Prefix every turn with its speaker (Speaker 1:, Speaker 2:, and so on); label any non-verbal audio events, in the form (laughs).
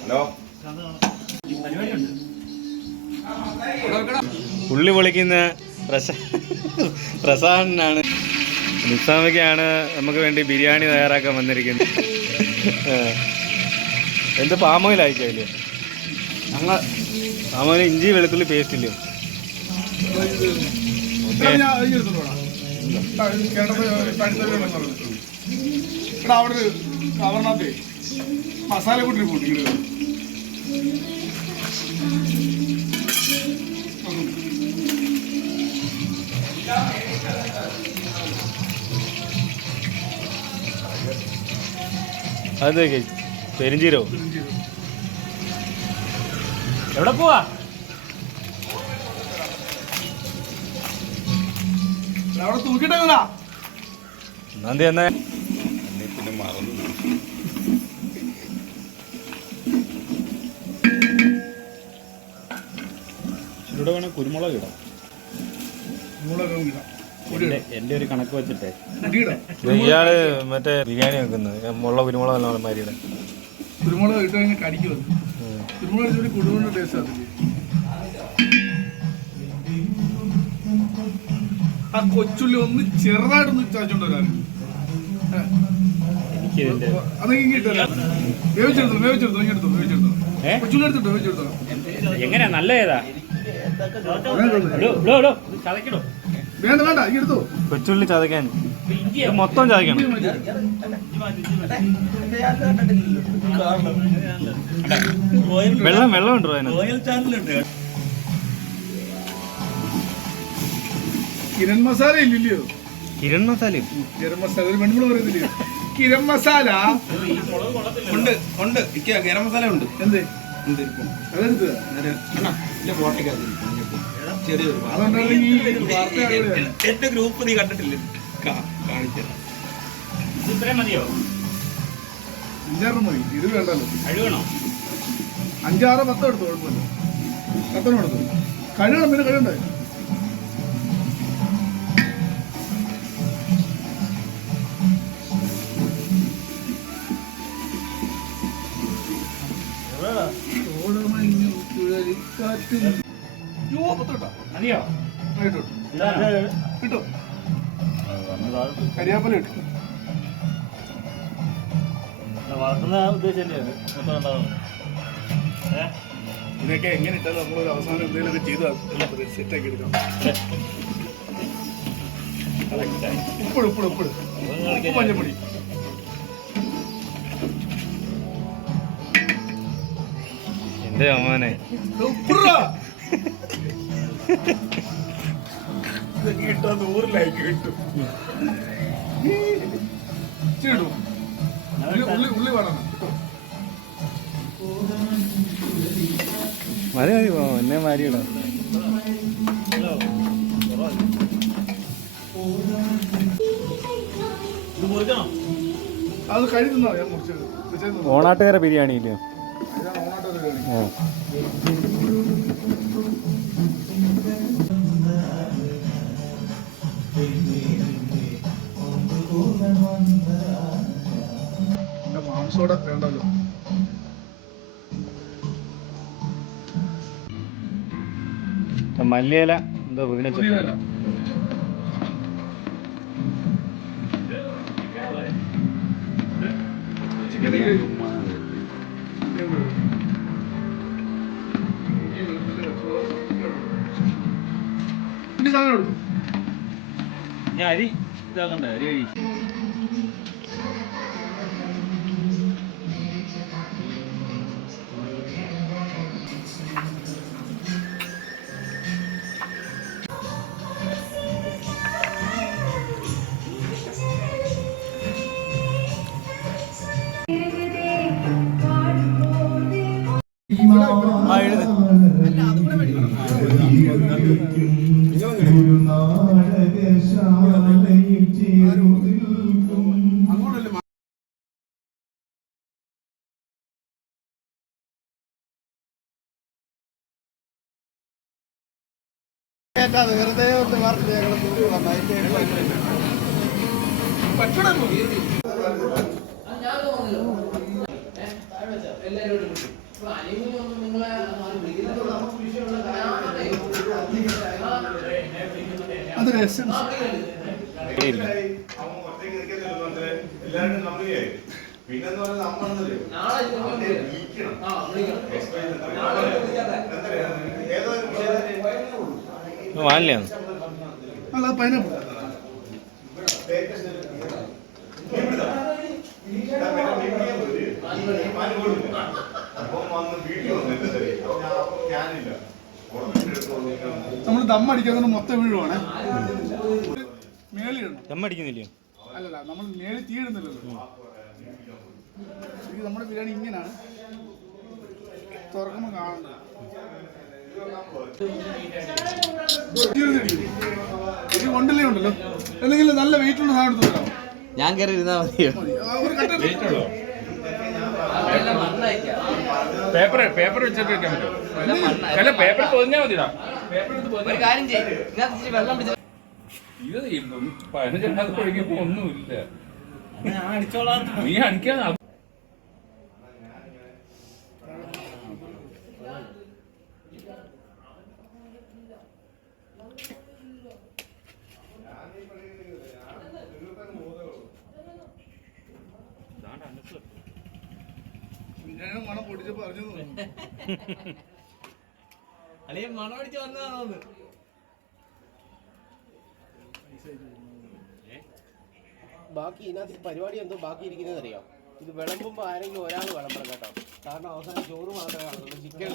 Speaker 1: Hello.
Speaker 2: ഉള്ളി പൊളിക്കുന്ന പ്രസാദനാണ്. നിസാമയ്ക്കാണ് നമുക്ക് വേണ്ടി ബിരിയാണി തയ്യാറാക്കാൻ വന്നിരിക്കുന്നത്. എന്ത് പാമോയിൽ അയക്കില്ലേ
Speaker 1: ഞങ്ങൾ
Speaker 2: പാമോയിൽ ഇഞ്ചി വെളുത്തുള്ളി പേസ്റ്റ് ഇല്ലയോ
Speaker 3: അവിടെ മസാല കൂട്ടി കൂട്ടി
Speaker 2: അതെ പെരിഞ്ചീരോ എവിടെ പോവാ?
Speaker 3: അവിടെ തൂക്കിട്ടെങ്ങനാ
Speaker 2: നന്ദി എന്നാ
Speaker 1: പിന്നെ മറന്നു.
Speaker 2: ഇവിടെ വേണേ കുരുമുളക് ഇടാം.
Speaker 3: മുളക് ഇടാം. ഇടാം.
Speaker 2: ഒരു കണക്ക് വെച്ചിട്ടേ. ഇയാൾ മറ്റേ ബിരിയാണി വെക്കുന്നത്. മുള്ള കുരുമുളക് എല്ലാം മാരിയുടെ
Speaker 3: കുരുമുളക് ഇട്ട് കഴിഞ്ഞാൽ കടിക്ക് വന്നു. കുരുമുളക് ഇച്ചിരി കുടുവിന്റെ ടേസ്റ്റ് ആ കൊച്ചുള്ളി ഒന്ന് ചെറുതായിട്ടൊന്ന് ചാച്ചോണ്ട് വരാൻ. വേവിച്ചെടുത്തോ വേവിച്ചെടുത്തോ ഇങ്ങെടുത്തോ വേവിച്ചെടുത്തോ? കൊച്ചുള്ളി എടുത്തിട്ടോ വേവിച്ചെടുത്തോ
Speaker 2: എങ്ങനെയാ? നല്ല ഏതാ വേണ്ട
Speaker 3: വേണ്ട വേണ്ട ഇങ്ങെടുത്തോ
Speaker 2: കൊച്ചുള്ളി ചതക്കാൻ ഇത് മൊത്തം ചതക്കണം വെള്ളം വെള്ളം ഉണ്ടോ അതിനകത്ത്?
Speaker 3: കിരൺ മസാല ഇല്ലല്ലോ
Speaker 2: കിരൺ മസാല
Speaker 3: കിരൺ മസാല ഒരു പെണ്ണുമ്പോൾ പറയുന്നില്ലയോ കിരൺ മസാല?
Speaker 1: ഉണ്ട് ഉണ്ട്. കിരൺ മസാല ഉണ്ട്.
Speaker 3: എന്ത്.
Speaker 1: എന്റെ ഗ്രൂപ്പ് നീ കണ്ടിട്ടില്ലേ? കാണിച്ചു
Speaker 2: ഇത്രയും മതിയോ?
Speaker 3: അഞ്ചാറ് മതി. ഇത് വേണ്ടല്ലോ.
Speaker 2: കഴുകണോ?
Speaker 3: അഞ്ചാറ് പത്തോ എടുത്തു കുഴപ്പമില്ല. പത്തോ എടുത്തു. കഴിയണം പിന്നെ കഴിയണ്ടേ ചുഴലിക്കാറ്റും യോ പത്തോട്ടാ
Speaker 2: മതിയോ
Speaker 3: കിട്ടും കരിയാപ്പല കിട്ടും
Speaker 2: വളർത്തുന്ന ഉദ്ദേശമല്ലേ മൊത്തം ഉണ്ടാവുന്നത്
Speaker 3: ഇതിനൊക്കെ എങ്ങനെ ഇട്ടാലും നമ്മളൊരു അവസാനം എന്തെങ്കിലുമൊക്കെ ചെയ്ത് സെറ്റാക്കി എടുക്കാം. ഉപ്പിട് ഉപ്പിട് ഉപ്പിട്. ഉപ്പ് മഞ്ഞപ്പൊടി.
Speaker 2: എന്റെ അമ്മാനെ
Speaker 3: കിട്ടും വേണം. കേട്ടോ
Speaker 2: മതി മതി പോ. എന്നെ മാരിയിടാം ഓണാട്ടുകാര ബിരിയാണി ഇല്ലയോ
Speaker 3: ഇതാണ് എന്താ മാംസോടെ വേണ്ടല്ലോ
Speaker 2: മല്ലിയില എന്തോ വീണ
Speaker 3: ചിക്കൻ ഇനി സാധനം എടുക്കും
Speaker 2: ഞാൻ അരി ഇതാക്കണ്ട? അരി കഴി ആ എഴുത്.
Speaker 3: വെറുതെ ഒന്ന് വാർത്ത പറ്റണമോ അത്
Speaker 4: എല്ലാവരും നമ്മളിയേ പിന്നെന്ന് പറഞ്ഞാൽ നമ്മളെന്നല്ലേ ഏതോ ഒരു വിഷയത്തിന്
Speaker 2: വാനിലാണ്
Speaker 3: അല്ല പൈനാപ്പിൾ. നമ്മൾ ദമ്മടിക്കുന്നത് മൊത്തം വീഴുവാണ്. മേളിയിടണം
Speaker 2: ദമ്മടിക്കുന്നില്ലയോ
Speaker 3: അല്ലല്ല നമ്മൾ മേളിൽ തീയിടുന്നില്ലല്ലോ നമ്മുടെ ബിരിയാണി ഇങ്ങനെയാണ് തുറക്കുമ്പോൾ കാണുന്നത് കൊണ്ടില്ലേ ഉണ്ടല്ലോ? എന്തെങ്കിലും നല്ല വെയിറ്റ് ഉള്ള സാധനം എടുത്തോ
Speaker 5: ഞാൻ കയറി ഇരുന്നാ മതിയോ?
Speaker 3: മതി. ഒരു കട്ട
Speaker 1: പേപ്പർ പേപ്പർ വെച്ചിട്ട് വെക്കാൻ പേപ്പർ പൊതിഞ്ഞാൽ മതിടാ. പേപ്പർ എടുത്ത് പൊതിഞ്ഞാ ഇത് ഒഴുകിയപ്പോ ഒന്നുമില്ല. നീ അടിക്കാതെ
Speaker 5: അല്ലെങ്കിൽ (laughs) മണം അടിച്ച് വന്നതാണോ ഒന്ന്
Speaker 6: ബാക്കി ഇതിനകത്ത് പരിപാടി എന്തോ ബാക്കി ഇരിക്കുന്നത് അറിയാം? ഇത് വിളമ്പുമ്പോൾ ആരെങ്കിലും ഒരാൾ വിളമ്പണം കേട്ടോ. കാരണം അവസാനം ചോറ് മാത്രമേ കാണുള്ളൂ ചിക്കൻ